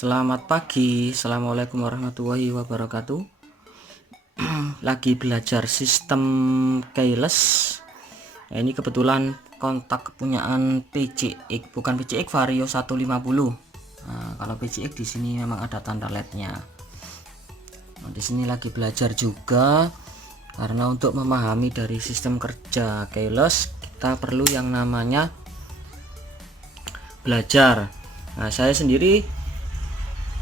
Selamat pagi, Assalamualaikum warahmatullahi wabarakatuh. Lagi belajar sistem keyless. Nah, ini kebetulan kontak kepunyaan PCX, bukan PCX Vario 150. Nah, kalau PCX di sini memang ada tanda LED-nya. Nah, di sini lagi belajar juga karena untuk memahami dari sistem kerja keyless kita perlu yang namanya belajar. Nah, saya sendiri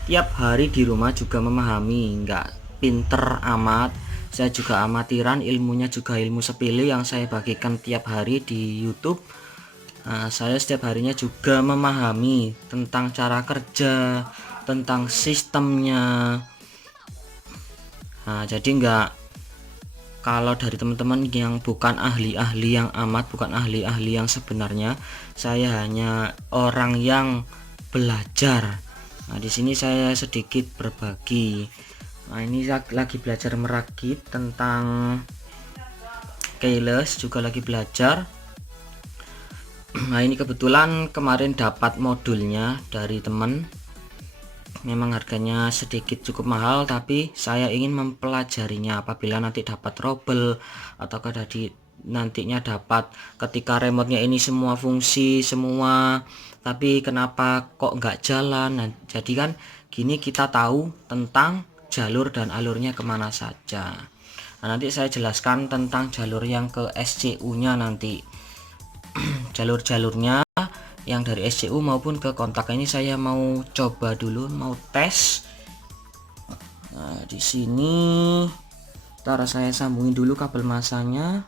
tiap hari di rumah juga memahami, nggak pinter amat, saya juga amatiran, ilmunya juga ilmu sepele yang saya bagikan tiap hari di YouTube. Nah, saya setiap harinya juga memahami tentang cara kerja, tentang sistemnya. Nah, jadi nggak, kalau dari teman-teman yang bukan ahli-ahli yang amat, bukan ahli-ahli yang sebenarnya, saya hanya orang yang belajar. Nah, di sini saya sedikit berbagi. Nah, ini lagi belajar merakit tentang keyless, juga lagi belajar. Nah, ini kebetulan kemarin dapat modulnya dari teman. Memang harganya sedikit cukup mahal, tapi saya ingin mempelajarinya. Apabila nanti dapat trouble ataukah nantinya dapat ketika remote-nya ini semua fungsi semua, tapi kenapa kok nggak jalan. Nah, jadi kan gini kita tahu tentang jalur dan alurnya kemana saja. Nah, nanti saya jelaskan tentang jalur yang ke SCU nya nanti. Jalur-jalurnya yang dari SCU maupun ke kontak ini saya mau coba dulu, mau tes. Nah, di sini ntar saya sambungin dulu kabel masanya.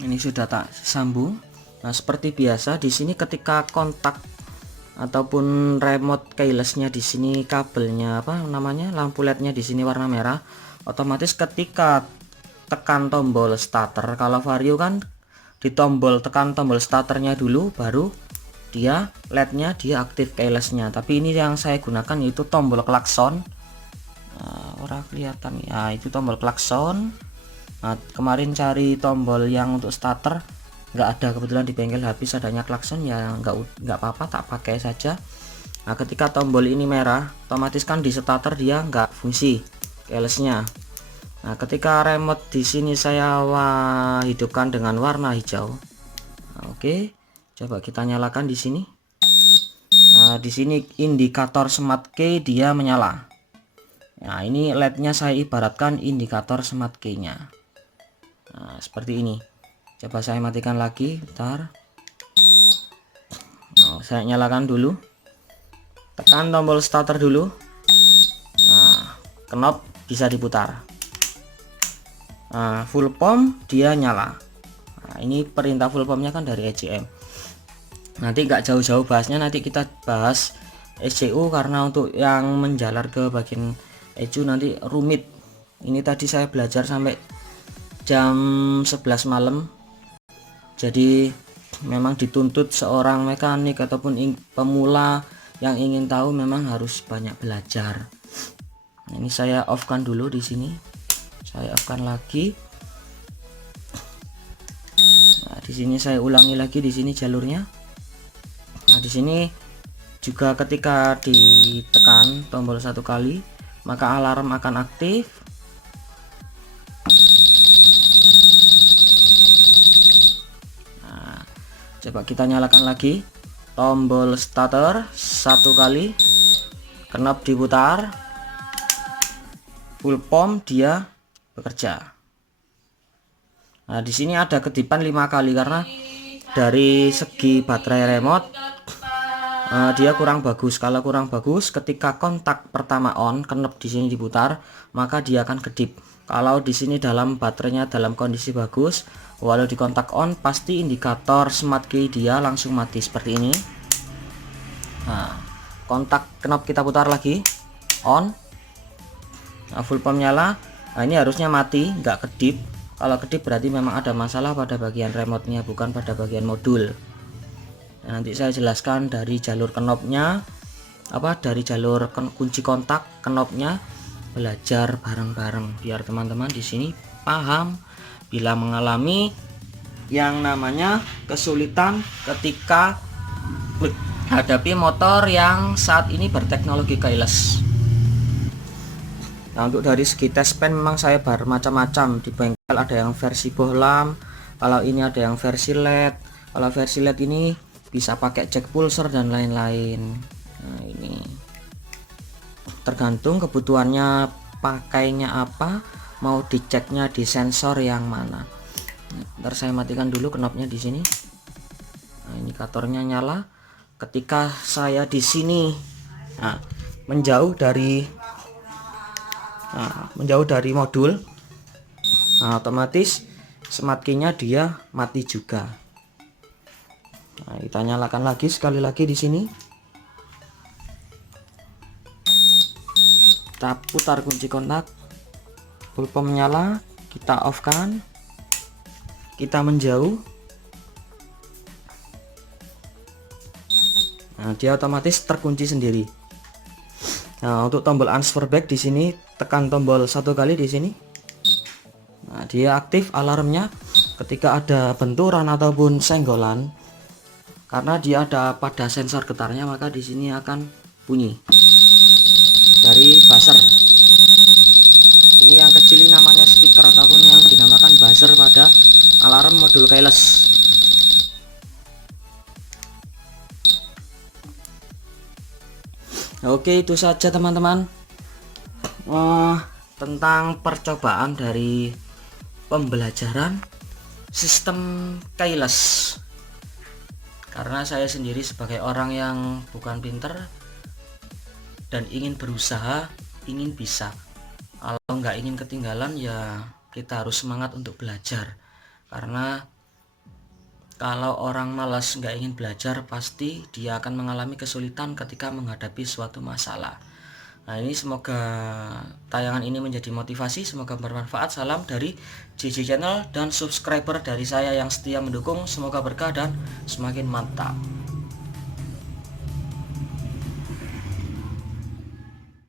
Ini sudah tak sambung. Nah, seperti biasa di sini ketika kontak ataupun remote keylessnya di sini kabelnya apa namanya, lampu LED-nya di sini warna merah, otomatis ketika tekan tombol starter, kalau Vario kan tekan tombol starternya dulu baru dia LED-nya dia aktif keylessnya. Tapi ini yang saya gunakan yaitu tombol klakson. Nah, orang kelihatan ya, itu tombol klakson. Nah, kemarin cari tombol yang untuk starter nggak ada, kebetulan di bengkel habis, adanya klakson ya, nggak apa-apa, tak pakai saja. Nah, ketika tombol ini merah otomatis kan di starter dia nggak fungsi keylessnya. Nah, ketika remote di sini saya hidupkan dengan warna hijau. Nah, oke, coba kita nyalakan di sini. Nah, di sini indikator smart key dia menyala. Nah, ini LED-nya saya ibaratkan indikator smart key-nya. Nah, seperti ini. Coba saya matikan lagi, bentar. Nah, saya nyalakan dulu. Tekan tombol starter dulu. Nah, knob bisa diputar. Nah, full pump dia nyala. Nah, ini perintah full pumpnya kan dari ECM. Nanti nggak jauh-jauh bahasnya, nanti kita bahas ECU karena untuk yang menjalar ke bagian ECU nanti rumit. Ini tadi saya belajar sampai jam 11 malam. Jadi memang dituntut seorang mekanik ataupun pemula yang ingin tahu memang harus banyak belajar. Nah, ini saya off kan dulu di sini. Saya off kan lagi. Nah, di sini saya ulangi lagi di sini jalurnya. Nah, di sini juga ketika ditekan tombol satu kali maka alarm akan aktif. Nah, coba kita nyalakan lagi tombol starter satu kali, knob diputar, full pump dia bekerja. Nah, di sini ada kedipan 5 kali karena dari segi baterai remote dia kurang bagus. Kalau kurang bagus, ketika kontak pertama on, knob di sini diputar, maka dia akan kedip. Kalau di sini dalam baterainya dalam kondisi bagus, walau di kontak on, pasti indikator smart key dia langsung mati seperti ini. Nah, kontak knob kita putar lagi, on. Nah, full pump nyala. Nah, ini harusnya mati, nggak kedip. Kalau kedip berarti memang ada masalah pada bagian remote-nya, bukan pada bagian modul. Nah, nanti saya jelaskan dari jalur knobnya, dari jalur kunci kontak knobnya, belajar bareng-bareng biar teman-teman di sini paham bila mengalami yang namanya kesulitan ketika hadapi motor yang saat ini berteknologi keyless. Nah, untuk dari segi tes pen memang saya bermacam-macam. Di bengkel ada yang versi bohlam, kalau ini ada yang versi LED. Kalau versi LED ini bisa pakai jack pulser dan lain-lain. Nah, ini tergantung kebutuhannya, pakainya apa, mau diceknya di sensor yang mana. Ntar saya matikan dulu knopnya di sini. Nah, indikatornya nyala. Ketika saya di sini, nah, menjauh dari modul, nah, otomatis smart key-nya dia mati juga. Nah, kita nyalakan lagi sekali lagi di sini. Kita putar kunci kontak, full pump nyala, kita off kan, kita menjauh. Nah, dia otomatis terkunci sendiri. Nah, untuk tombol transfer back di sini tekan tombol satu kali di sini. Nah, dia aktif alarmnya ketika ada benturan ataupun senggolan. Karena dia ada pada sensor getarnya, maka di sini akan bunyi dari buzzer. Ini yang kecil ini namanya speaker ataupun yang dinamakan buzzer pada alarm modul keyless. Oke, itu saja teman-teman tentang percobaan dari pembelajaran sistem keyless. Karena saya sendiri sebagai orang yang bukan pinter dan ingin berusaha, ingin bisa. Kalau nggak ingin ketinggalan ya kita harus semangat untuk belajar. Karena kalau orang malas nggak ingin belajar, pasti dia akan mengalami kesulitan ketika menghadapi suatu masalah. Nah, ini semoga tayangan ini menjadi motivasi, semoga bermanfaat. Salam dari JJ Channel dan subscriber dari saya yang setia mendukung, semoga berkah dan semakin mantap.